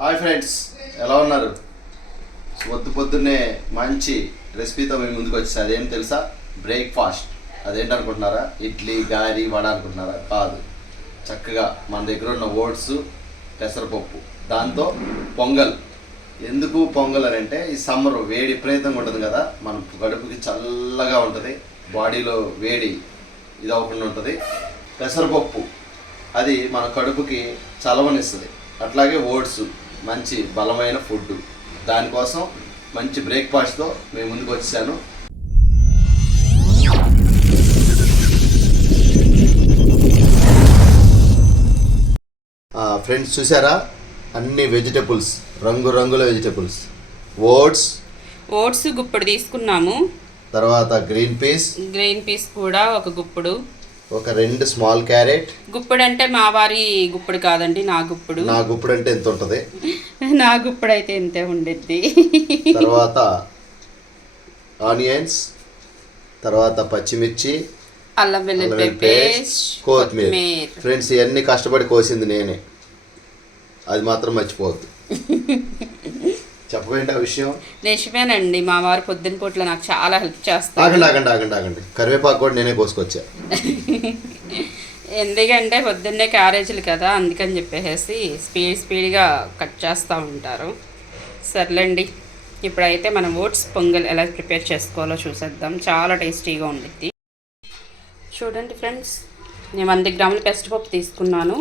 Hi friends, ఎలా ఉన్నారు? పొద్దున్నే మంచి రెసిపీతో మేము ముందుకు వచ్చేసి అదేం తెలుసా? బ్రేక్ఫాస్ట్. అదేంటనుకుంటున్నారా? ఇడ్లీ, గారి, వడ అనుకుంటున్నారా? కాదు, చక్కగా మన దగ్గర ఉన్న ఓట్స్, పెసరపప్పు, దాంతో పొంగల్. ఎందుకు పొంగల్ అని అంటే ఈ సమ్మర్ వేడి విపరీతంగా ఉంటుంది కదా, మన కడుపుకి చల్లగా ఉంటుంది, బాడీలో వేడి ఇది అవ్వకుండా ఉంటుంది. పెసరపప్పు అది మన కడుపుకి చలవనిస్తుంది. అట్లాగే ఓట్స్ మంచి బలమైన ఫుడ్. దానికోసం మంచి బ్రేక్ఫాస్ట్తో మేము ముందుకు వచ్చాను. ఫ్రెండ్స్ చూసారా, అన్ని వెజిటబుల్స్, రంగురంగుల వెజిటబుల్స్. ఓట్స్ గుప్పుడు తీసుకున్నాము. తర్వాత గ్రీన్ పీస్ కూడా ఒక గుప్పుడు, ఒక 2 స్మాల్ క్యారెట్. గుప్పుడు అంటే మా వారి గుప్పుడు కాదండి, నా గుప్పుడు అంటే ఎంత ఉంటుంది? నా గుప్పుడు అయితే ఇంతే ఉండిద్ది. తర్వాత ఆనియన్స్, తర్వాత పచ్చిమిర్చి, అల్లం వెల్లుల్లి పేస్ట్, కొత్తిమీర. ఫ్రెండ్స్, ఇవన్నీ కష్టపడి కోసింది నేనే, అది మాత్రం మర్చిపోవద్దు. చెప్పవేంటి ఆ విషయం? నిజమేనండి, మా వారు పొద్దున్న పూట్ల నాకు చాలా హెల్ప్ చేస్తారు. ఆగండి, కరివేపాకు కూడా నేనే కోసుకొచ్చా. ఎందుకంటే పొద్దున్నే క్యారేజీలు కదా, అందుకని చెప్పేసి స్పీడ్గా కట్ చేస్తూ ఉంటారు. సర్లేండి, ఇప్పుడైతే మనం ఓట్స్ పొంగల్ ఎలా ప్రిపేర్ చేసుకోవాలో చూసేద్దాం. చాలా టేస్టీగా ఉండిద్ది. చూడండి ఫ్రెండ్స్, నేను 100 గ్రాముల పెసరపప్పు తీసుకున్నాను.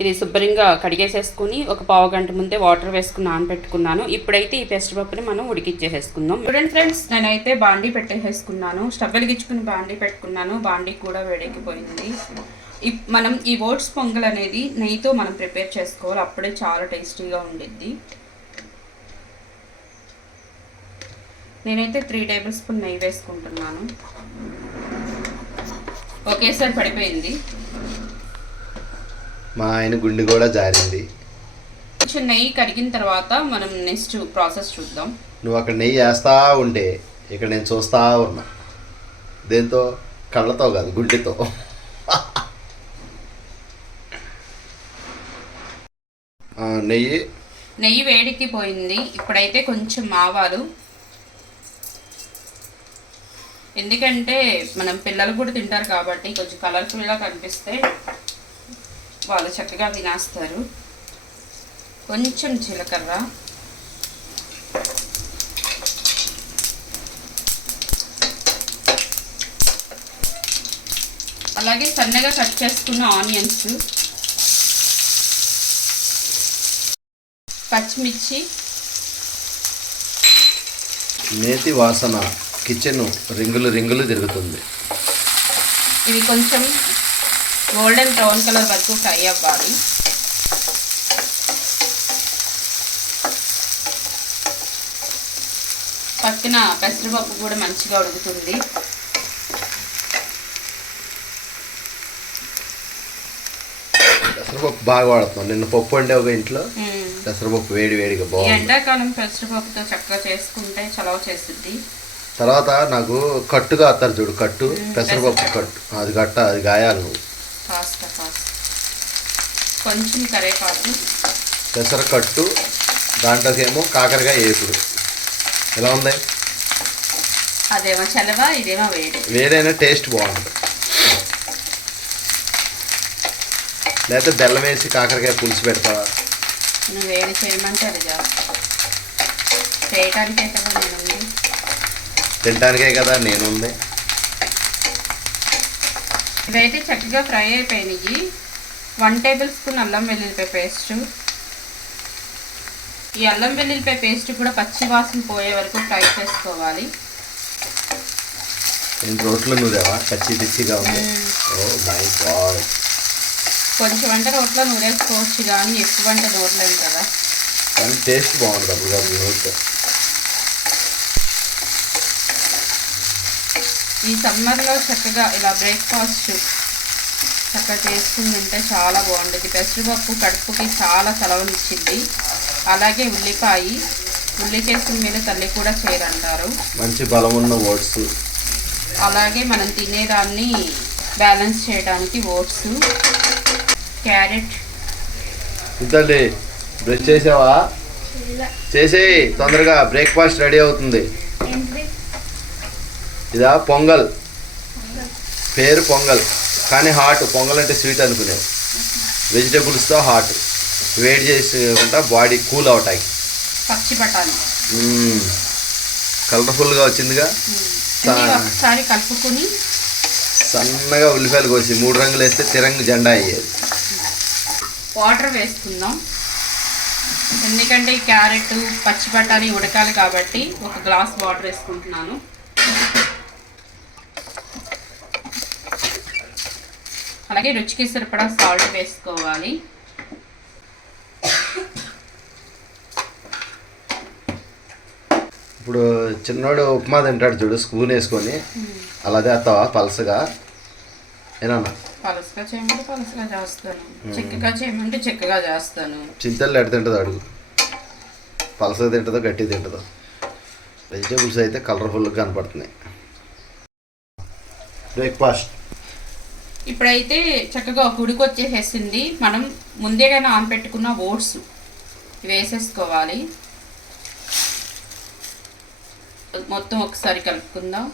ఇది శుభ్రంగా కడిగేసేసుకుని ఒక పావు గంట ముందే వాటర్ వేసుకుని నానబెట్టుకున్నాను. ఇప్పుడైతే ఈ పెసరపప్పుని మనం ఉడికిచ్చేసేసుకుందాం. చూడండి ఫ్రెండ్స్, నేనైతే బాండీ పెట్టేసేసుకున్నాను. స్టవ్ వెలిగించుకుని బాండీ పెట్టుకున్నాను. బాండీ కూడా వేడెక్కిపోయింది. మనం ఈ ఓట్స్ పొంగల్ అనేది నెయ్యితో మనం ప్రిపేర్ చేసుకోవాలి, అప్పుడే చాలా టేస్టీగా ఉండిద్ది. నేనైతే 3 టేబుల్ స్పూన్ నెయ్యి వేసుకుంటున్నాను. ఒకేసారి పడిపోయింది. మా ఆయన గుండె కూడా జారింది. కొంచెం నెయ్యి కరిగిన తర్వాత మనం నెక్స్ట్ ప్రాసెస్ చూద్దాం. నువ్వు అక్కడ నెయ్యి వేస్తా ఉంటే ఇక్కడ నేను చూస్తా ఉన్నా. దేంతో? కళ్ళతో కాదు, గుండెతో. నెయ్యి వేడెక్కిపోయింది. ఇప్పుడైతే కొంచెం ఆవాలు, ఎందుకంటే మనం పిల్లలు కూడా తింటారు కాబట్టి కొంచెం కలర్ఫుల్గా కనిపిస్తే వాళ్ళు చక్కగా తినేస్తారు. కొంచెం జీలకర్ర, అలాగే సన్నగా కట్ చేసుకున్న ఆనియన్స్, పచ్చిమిర్చి. నేతి వాసన కిచెన్ రింగులు తిరుగుతుంది. ఇవి కొంచెం గోల్డెన్ బ్రౌన్ కలర్ వరకు ఫ్రై అవ్వాలి. పక్కన పెసరపప్పు కూడా మంచిగా ఉడుకుతుంది. పెసరపప్పు బాగా వాడుతున్నాం. నిన్న పప్పు వండే ఒక ఇంట్లో పెసరపప్పు వేడిగా బాగుంది. ఎండాకాలం పెసరపప్పుతో చక్కగా చేసుకుంటే చలవ చేస్తుంది. తర్వాత నాకు కట్టుగా అత్తారు చూడు, కట్టు పెసరపప్పు కట్టు, అది అది గాయాలి. నువ్వు ఫాస్ట్ కొంచెం కరివేపాకు, పెసర కట్టు, దాంట్లోకి ఏమో కాకరకాయ వేపుడు. ఎలా ఉంది? అదేమో చలవ, ఇదేమో వేడైనా టేస్ట్ బాగుంటుంది. లేకపోతే బెల్లం వేసి కాకరకాయ పులుసు పెడతావా? నువ్వు వేడి చేయమంటే అది చేస్తా. చేయటానికే కదా నేనుంది, తినడానికే కదా నేనుంది. ఇవైతే చక్కగా ఫ్రై అయిపోయినాయి. 1 టేబుల్ స్పూన్ అల్లం వెల్లుల్లిపాయ పేస్ట్. ఈ అల్లం వెల్లుల్లిపాయ పేస్ట్ కూడా పచ్చి వాసన పోయే వరకు ఫ్రై చేసుకోవాలి. రోట్లో నూరావా? పచ్చిగా ఉంది. Oh my God. కొంచెం అంటే రోట్లో నూరేసుకోవచ్చు, కానీ ఎక్కువ అంటే నూరలేము కదా. కానీ టేస్ట్ బాగుంటుంది అప్పుడు నూరితే. ఈ సమ్మర్లో చక్కగా ఇలా బ్రేక్ఫాస్ట్ చక్కగా చేసుకుని తింటే చాలా బాగుంటుంది. పెసరపప్పు కడుపుకి చాలా చలవనిచ్చింది. అలాగే ఉల్లి చేసిన మీద తల్లి కూడా చేయరంటారు. మంచి బలమున్న ఓట్స్. అలాగే మనం తినేదాన్ని బ్యాలెన్స్ చేయడానికి ఓట్స్, క్యారెట్, ఇదలే బ్రష్ చేసావా? చేసేయి తొందరగా, బ్రేక్ఫాస్ట్ రెడీ అవుతుంది. ఇదా పొంగల్, పేరు పొంగల్ కానీ హాట్. పొంగల్ అంటే స్వీట్ అనుకునేది. వెజిటేబుల్స్తో హాట్, వేడి చేసుకుంటా బాడీ కూల్ అవుతాయి. పచ్చి బఠానీ కలర్ఫుల్గా వచ్చిందిగా. ఒకసారి కలుపుకొని సన్నగా ఉల్లిపాయలు కోసి 3 రంగులు వేస్తే తిరంగు జెండా అయ్యేది. వాటర్ వేసుకుందాం, ఎందుకంటే ఈ క్యారెట్ పచ్చి బఠానీ ఉడకాలి కాబట్టి 1 గ్లాస్ వాటర్ వేసుకుంటున్నాను. అలాగే రుచికి సరిపడా సాల్ట్ వేసుకోవాలి. ఇప్పుడు చిన్నోడు ఉప్మా తింటాడు చూడు, స్పూన్ వేసుకొని అలా చేస్తావా పలసగా? ఏనన్నా పలసగా చేయమంటే పలసగా చేస్తాను, చిక్కగా చేయమంటే చిక్కగా చేస్తాను. చింతలు ఎడ తింటుందో అడుగు, పలసగా తింటుందో గట్టి తింటుందో. వెజిటేబుల్స్ అయితే కలర్ఫుల్గా కనపడుతున్నాయి. బ్రేక్ఫాస్ట్ ఇప్పుడైతే చక్కగా ఒక ఉడికి వచ్చేసేసింది. మనం ముందేగా నానబెట్టుకున్న ఓట్స్ వేసేసుకోవాలి. మొత్తం ఒకసారి కలుపుకుందాం.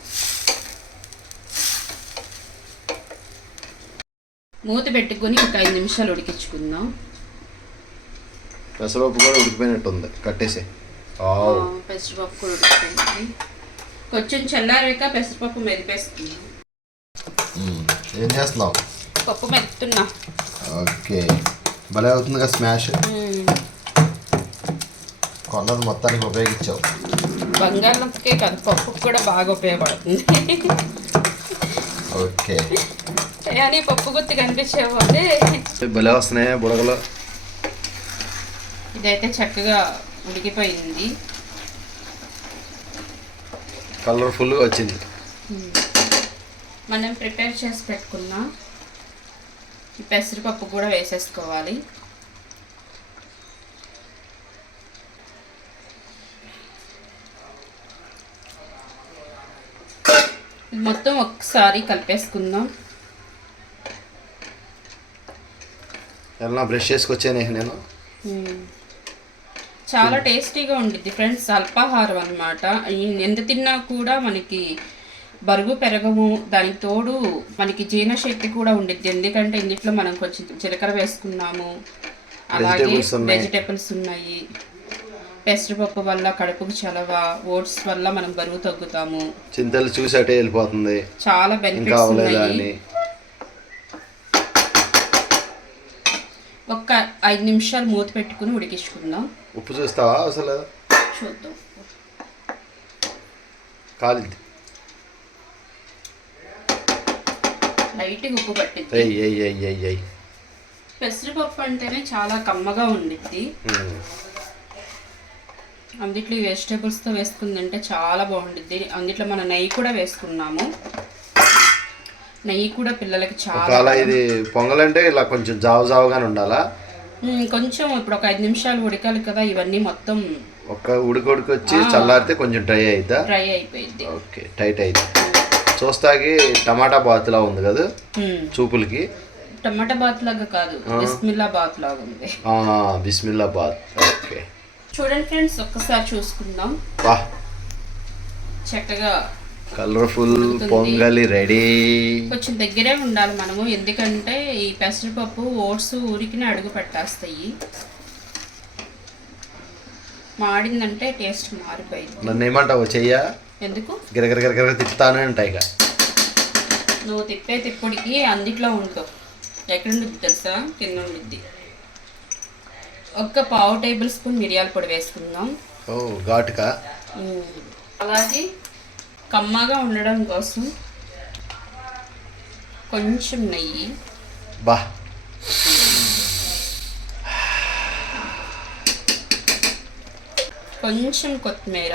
మూత పెట్టుకొని ఒక 5 నిమిషాలు ఉడికించుకుందాం. పెసరపప్పు కూడా ఉడికిపోయినట్టు ఉంది, కట్టేసే. పెసరపప్పు కూడా ఉడికిపోయింది. కొంచెం చల్లారాక పెసరపప్పు మెదిపేసుకుందాం. ఏం చేస్తున్నావు? పప్పు మెదుపుతున్నా. ఓకే, భలే అవుతుందిగా స్మాష్. కొన్నది మొత్తానికి ఉపయోగించావు. బంగాళదుంపకే కాదు, పప్పుకు కూడా బాగా ఉపయోగపడుతుంది. ఓకే, కానీ పప్పు గుత్తి కనిపించేపోతే భలే వస్తున్నాయి బుడగలు. ఇదైతే చక్కగా ఉడికిపోయింది, కలర్ఫుల్గా వచ్చింది. మనం ప్రిపేర్ చేసి పెట్టుకున్న ఈ పెసరపప్పు కూడా వేసేసుకోవాలి. మొత్తం ఒకసారి కలిపేసుకుందాం. ఎలా బ్రష్ చేసుకొచ్చాను నేను. చాలా టేస్టీగా ఉండిద్ది ఫ్రెండ్స్, అల్పాహారం అన్నమాట. ఎంత తిన్నా కూడా మనకి బరువు పెరగము, దానికి తోడు మనకి జీర్ణశక్తి కూడా ఉండిద్ది. ఎందుకంటే ఇందులో మనం కొంచెం జీలకర్ర వేసుకున్నాము, అలాగే వెజిటేబుల్స్ ఉన్నాయి. పెసరపప్పు వల్ల కడుపుకు చలవ, ఓట్స్ వల్ల మనం బరువు తగ్గుతాము. చింతలు చూసి అటే వెళ్ళిపోతుంది, చాలా బెనిఫిట్స్ ఉన్నాయి. ఒక్క 5 నిమిషాలు మూత పెట్టుకుని ఉడికించుకుందాం. ఉప్పు చూస్తావా? అసలు చూద్దాం. కాలింది, లైట్గా ఉప్పు పట్టింది. పెసరపప్పు అంటేనే చాలా కమ్మగా ఉండిద్ది. అందుట్లో ఈ వెజిటేబుల్స్తో వేసుకుందంటే చాలా బాగుండిద్ది. అందుట్లో మనం నెయ్యి కూడా వేసుకున్నాము. నెయ్యి కూడా పిల్లలకి చాలా. ఇది పొంగల్ అంటే ఇలా కొంచెం జావుగానే ఉండాలా? కొంచెం ఇప్పుడు ఒక 5 నిమిషాలు ఉడకాలి కదా, ఇవన్నీ మొత్తం ఒక ఉడికి వచ్చి చల్లారితే కొంచెం డ్రై అయిద్దా? డ్రై అయిపోయింది. ఓకే, టైట్ అయింది. చూస్తాకి టమాటా బాత్ లా ఉంది కదా చూపులకి. టమాటా బాత్ లాగా కాదు, బిస్మిల్లా బాత్ లాగా ఉంది. బిస్మిల్లా బాత్. ఓకే, చూడండి ఫ్రెండ్స్, ఒక్కసారి చూసుకుందాం. చక్కగా కలర్ఫుల్ పొంగలి రెడీ. కొంచెం దగ్గరే ఉండాలి మనము, ఎందుకంటే ఈ పెసరపప్పు ఓట్స్ ఊరికి అడుగు పెట్టేస్తాయి. మాడిందంటే టేస్ట్ మారిపోయింది. నన్ను ఏమంటావు? చెయ్యా? ఎందుకు గిరగిర తిప్పుతానే ఉంటాయి. నువ్వు తిప్పే తిప్పుడికి అందుట్లో ఉండదు. ఎక్కడ ఉండిద్ది తెలుసా? కింద ఉండిద్ది. ఒక 1/2 టేబుల్ స్పూన్ మిరియాల పొడి వేసుకుందాం. ఘాటుగా. అలాగే కమ్మగా ఉండడం కోసం కొంచెం నెయ్యి. కొంచెం కొత్తిమీర,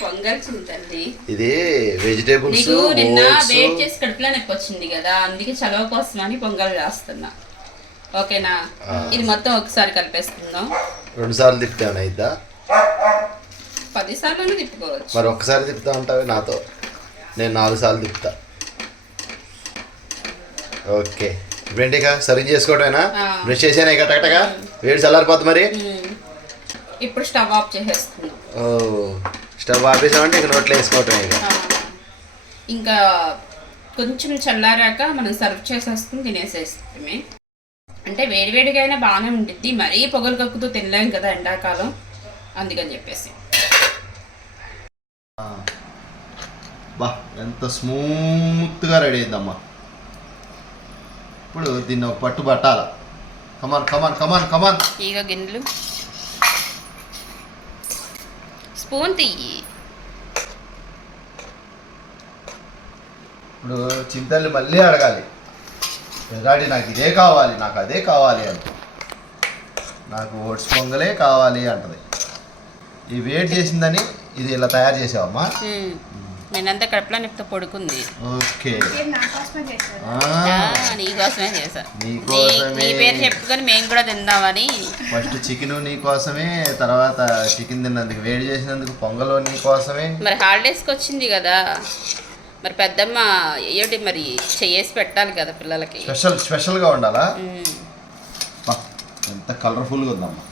పొంగల్ చింతండి. ఇది వెజిటేబుల్స్. నిన్న వెయిట్ చేసి కడుపులో నొప్పి వచ్చింది కదా, అందుకే చలవ కోసం అని పొంగల్ చేస్తున్నా. ఓకేనా? ఇది మొత్తం ఒకసారి కలిపేసుకుందాం. 2 సార్లు తిప్పుతాను అయిద్దా? 10 సార్లు తిప్పుకోవచ్చు. మరి ఒక్కసారి తిప్పుతా ఉంటావు నాతో. నేను 4 సార్లు తిప్పుతా. ఓకే ఇప్పుడు ఏంటి ఇక సర్వ్ చేసుకోవటమేనా? బ్రష్ చేసానా ఇక టకటగా వేడి చల్లారిపోద్ది మరి. ఇప్పుడు స్టవ్ ఆఫ్ చేసేసుకున్నాం. ఓ స్టవ్ ఆపేసామంటే ఇక నోట్లో వేసుకోవటమే ఇక. ఇంకా కొంచెం చల్లారాక మనం సర్వ్ చేసేసుకుని తినేసేస్తామే. అంటే వేడివేడిగా అయినా బాగానే ఉంటుంది, మరీ పొగలు కక్కుతూ తినలేం కదా ఎండాకాలం, అందుకని చెప్పేసి. బా ఎంత స్మూత్గా రెడీ అయిందమ్మా. ఇప్పుడు దీన్ని ఒక పట్టు పట్టాల. కమాన్ కమాన్ కమాన్ కమాన్. ఈగ గిన్నెలు స్పూన్ తీయి. ఇప్పుడు చింతల్ని మళ్ళీ అడగాలి, ఎగాడి నాకు ఇదే కావాలి, నాకు అదే కావాలి అని. నాకు ఓట్స్ పొంగలే కావాలి అంటది. ఈ వేడి చేసిందని ఇది ఇలా తయారు చేసావమ్మా. నేనంతా కడుపులో నొప్పితో పడుకుంది. ఓకే నీకోసమే చేసా. నీకోసమే. నీ పేరు చెప్పుకొని మేము కూడా తిందామని. ఫస్ట్ చికెన్ నీకోసమే, తర్వాత చికెన్ తిన్నందుకు వేడి చేసినందుకు పొంగలో నీకోసమే. మరి హాలిడేస్కి వచ్చింది కదా, మరి పెద్దమ్మ ఏమిటి మరి చేసి పెట్టాలి కదా పిల్లలకి. స్పెషల్గా ఉండాలా. బా, ఎంత కలర్ఫుల్గా ఉందమ్మా.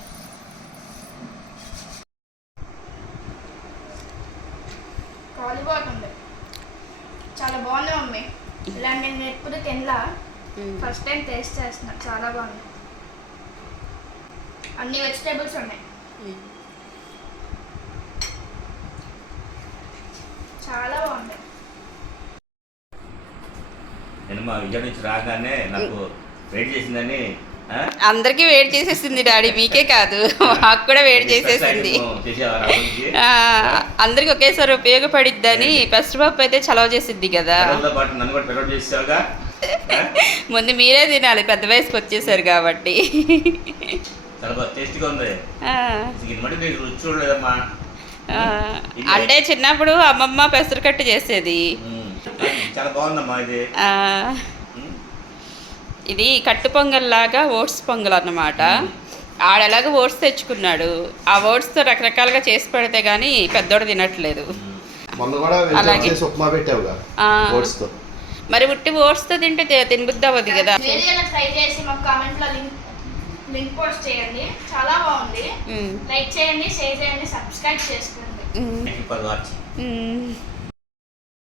చాలా బాగుంది మమ్మీ. ఇలా నేను ఎప్పుడు తినలా, ఫస్ట్ టైం టేస్ట్ చేస్తున్నా. చాలా బాగుంది, అన్ని వెజిటేబుల్స్ ఉన్నాయి. చాలా బాగుంది. నేను మా విజయం నుంచి రాగానే నాకు వెయిట్ చేసిందని అందరికీ వేడి చేసేసింది డాడీ, మీకే కాదు మాకు కూడా వేడి చేసేసింది. అందరికి ఒకేసారి ఉపయోగపడిద్దని పెసరపప్పు అయితే చలవ చేసిద్ది కదా. నన్ను కూడా పెరట్ చేసావుగా. ముందు మీరే తినాలి, పెద్ద వయసుకి వచ్చేసారు కాబట్టి. చాలా టేస్టీగా ఉంది. రుచి చూడలేదమ్మా. అంటే చిన్నప్పుడు అమ్మమ్మ పెసరకట్టు చేసేది. చాలా బాగుందమ్మా ఇది. ఇది కట్టు పొంగల్ లాగా ఓట్స్ పొంగల్ అన్నమాట. ఆడలాగా ఓట్స్ తెచ్చుకున్నాడు, ఆ ఓట్స్తో రకరకాలుగా చేసి పెడితే కానీ పెద్దోడు తినట్లేదు. అలాగే ఉప్మా పెట్టావుగా ఓట్స్తో. మరి ఉట్టి ఓట్స్తో తింటే తినబుద్ధి అవ్వదు కదా. ట్రై చేసి మాకు కామెంట్లో లింక్ పోస్ట్ చేయండి. చాలా బాగుంది. లైక్ చేయండి, షేర్ చేయండి, సబ్స్క్రైబ్ చేసుకోండి.